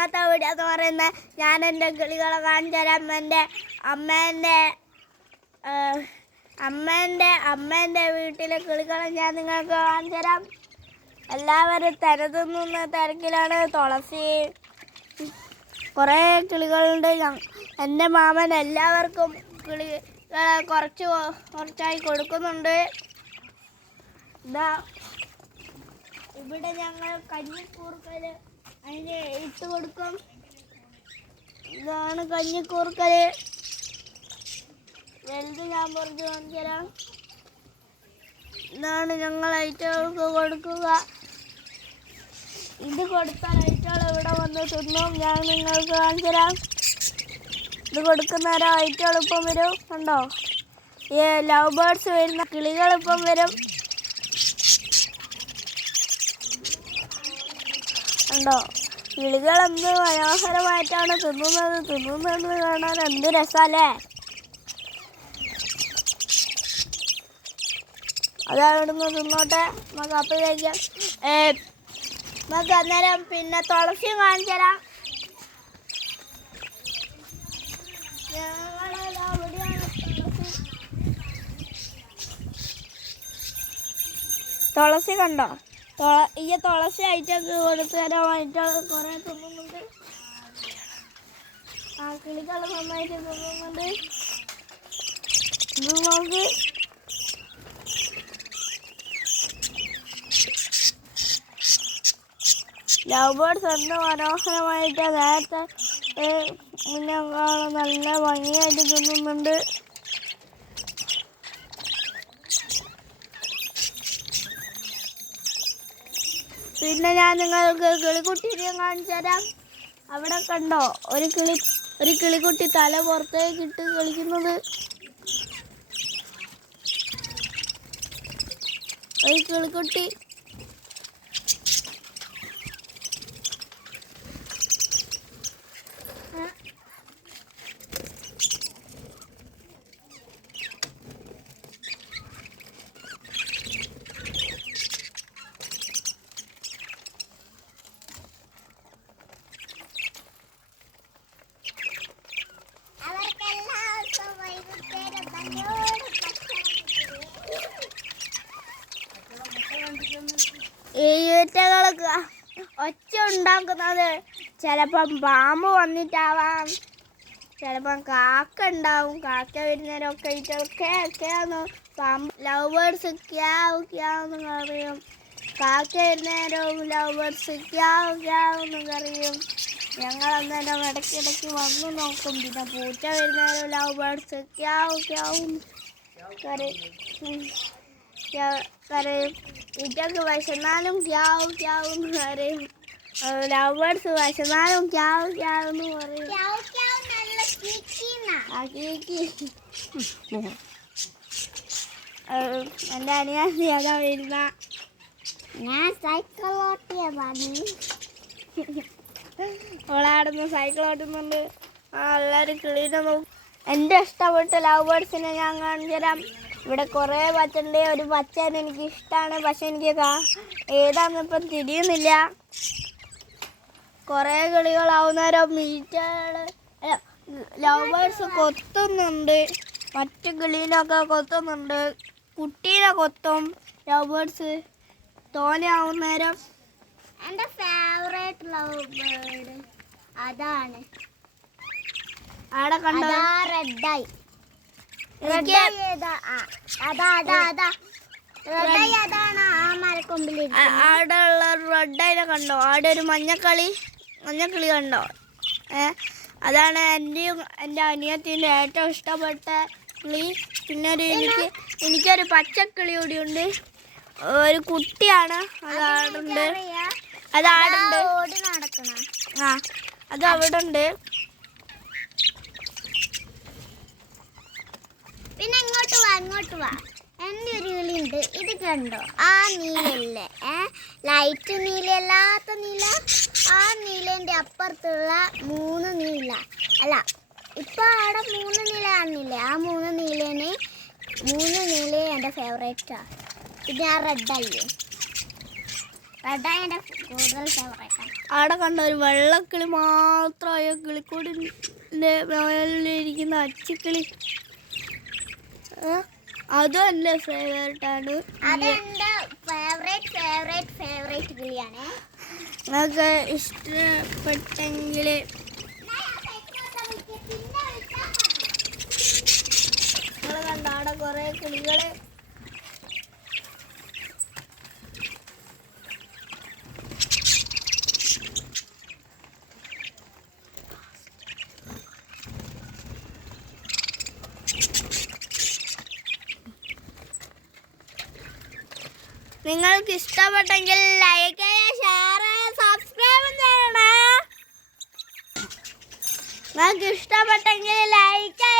ഇന്നത്തെ വീഡിയോ എന്ന് പറയുന്നത് ഞാൻ എൻ്റെ കിളികളെ കാണിച്ചു തരാം. എൻ്റെ അമ്മേൻ്റെ വീട്ടിലെ കിളികളെ ഞാൻ നിങ്ങൾക്ക് കാണിച്ചു തരാം. എല്ലാവരും തിരതുന്ന തിരക്കിലാണ്. തുളസി കുറേ കിളികളുണ്ട്. എൻ്റെ മാമൻ എല്ലാവർക്കും കിളികളെ കുറച്ചായി കൊടുക്കുന്നുണ്ട്. ഇതാ ഇവിടെ ഞങ്ങൾ കഞ്ഞിക്കൂർക്കൽ അതിന് ഇട്ട് കൊടുക്കും. ഇതാണ് കഞ്ഞിക്കൂർക്കൽ. വലുത് ഞാൻ പുറത്ത് കാണിച്ചു തരാം. ഇതാണ് ഞങ്ങൾ ഐറ്റങ്ങൾക്ക് കൊടുക്കുക. ഇത് കൊടുത്താൽ ഐറ്റകൾ ഇവിടെ വന്ന് തിന്നും. ഞാൻ നിങ്ങൾക്ക് കാണിച്ചു തരാം. ഇത് കൊടുക്കുന്നേരം ഐറ്റകൾ ഇപ്പം വരും. കണ്ടോ, ഈ ലവ് ബേർഡ്സ് വരുന്ന കിളികളിപ്പം വരും. കണ്ടോ, കിളികൾ എന്ത് മനോഹരമായിട്ടാണ് തിന്നുന്നതെന്ന് കാണാൻ എന്ത് രസമല്ലേ. അതവിടുന്ന് തിന്നോട്ടെ. നമുക്ക് അപ്പോഴേക്കും നമുക്ക് അന്നേരം പിന്നെ തുളസിയും കാണിച്ചു തരാം. തുളസി കണ്ടോ, ഈ തുളസി ഐറ്റൊക്കെ കൊടുത്തു തരാമായിട്ട് കുറേ തിന്നുന്നുണ്ട്. ആ കിളികൾ നന്നായിട്ട് തിന്നുന്നുണ്ട്. ഇത് നോക്ക്, ലവ് ബേർഡ്സ് എന്ത് മനോഹരമായിട്ട് നേരത്തെ മുന്നേക്കാളും നല്ല ഭംഗിയായിട്ട് തിന്നുന്നുണ്ട്. പിന്നെ ഞാൻ നിങ്ങൾക്ക് കിളിക്കുട്ടീനെ കാണിച്ചു തരാം. അവിടെ കണ്ടോ ഒരു കിളിക്കുട്ടി തല പുറത്തേക്ക് ഇട്ട് കളിക്കുന്നത്. ഒരു കിളിക്കുട്ടി ഈറ്റകൾക്ക് ഒച്ച ഉണ്ടാക്കുന്നത് ചിലപ്പം പാമ്പ് വന്നിട്ടാവാം, ചിലപ്പം കാക്ക ഉണ്ടാവും. കാക്ക വരുന്നവരൊക്കെ ഈറ്റകൾക്കൊക്കെയാണ് പാമ്പ്. ലവ് ബേർഡ്സ് ക്യാവെന്ന് പറയും. കാക്ക വരുന്നേരവും ലവ് ബേർഡ്സ് ക്യാവെന്ന് പറയും. ഞങ്ങൾ അന്നേരം ഇടയ്ക്കിടയ്ക്ക് വന്നു നോക്കും. പിന്നെ പൂച്ച വരുന്നേരം ലവ് ബേർഡ്സ് ക്യാവും കരയും. ഈറ്റക്ക് വിശന്നാലും ക്യാവും കരയും. ലവ് ബേർഡ്സ് വിശന്നാലും ക്യാവെന്ന് പറയും. എൻ്റെ അനിയാസി അതാ വരുന്ന. ഞാൻ സൈക്കിൾ ഓട്ടിയ പണി. ഓളാടുന്ന് സൈക്കിൾ ഓട്ടുന്നുണ്ട്. എല്ലാവരും കിളീനെ നോക്കും. എൻ്റെ ഇഷ്ടപ്പെട്ട ലവ് ബേർഡ്സിനെ ഞാൻ കാണിച്ചു തരാം. ഇവിടെ കുറേ പച്ചുണ്ട്. ഒരു പച്ചേനെ എനിക്ക് ഇഷ്ടമാണ്, പക്ഷെ എനിക്ക് ഏതാന്നിപ്പം തിരിയുന്നില്ല. കുറേ കിളികളാവുന്നേരം ലവ് ബേർഡ്സ് കൊത്തുന്നുണ്ട്. മറ്റു കിളീനൊക്കെ കൊത്തുന്നുണ്ട്. കുട്ടീനെ കൊത്തും ലവ് ബേർഡ്സ് തോനെയാവുന്നേരം. എൻ്റെ ഫേവറേറ്റ് ലവ് ബേർഡ് അതാണ്. അവിടെ കണ്ടോ, റെഡായി. അവിടെ ഉള്ള റെഡായിനെ കണ്ടോ, അവിടെ ഒരു മഞ്ഞക്കിളി കണ്ടോ. അതാണ് എൻ്റെ അനിയത്തിൻ്റെ ഏറ്റവും ഇഷ്ടപ്പെട്ട കിളി. പിന്നെ എനിക്കൊരു പച്ചക്കിളി കൂടി ഉണ്ട്. ഒരു കുട്ടിയാണ്. അതാടുണ്ട്. ആ, അത് അവിടെ ഉണ്ട്. പിന്നെ ഇങ്ങോട്ട് വാ. എൻ്റെ ഒരു കിളിയുണ്ട്. ഇത് കണ്ടോ, ആ നീലല്ലേ, ലൈറ്റ് നീലയല്ലാത്ത നീല. ആ നീലേൻ്റെ അപ്പുറത്തുള്ള 3 നീല അല്ല, ഇപ്പം അവിടെ 3 നീല കാണുന്നില്ലേ? ആ 3 നീല എൻ്റെ ഫേവറേറ്റാണ്. പിന്നെ ആ റെഡല്ലേ, റെഡായ കൂടുതൽ ഫേവറേറ്റ്. അവിടെ കണ്ട ഒരു വെള്ളക്കിളി മാത്രമായ കിളിക്കൂടിൻ്റെ മേലിരിക്കുന്ന അച്ചിക്കിളി, അതും എൻ്റെ ഫേവറേറ്റാണ്. അതെന്റെ ഫേവറേറ്റ് കിളിയാണ്. നിങ്ങൾക്ക് ഇഷ്ടപ്പെട്ടെങ്കിൽ നിങ്ങൾ കണ്ട അവിടെ കുറേ കിളികൾ. നിങ്ങൾക്ക് ഇഷ്ടപ്പെട്ടെങ്കിൽ ലൈക്ക് ചെയ്യുക, ഷെയർ ചെയ്യുക, സബ്സ്ക്രൈബ് ചെയ്യണേ. നിങ്ങൾക്ക് ഇഷ്ടപ്പെട്ടെങ്കിൽ ലൈക്ക് ചെയ്യുക.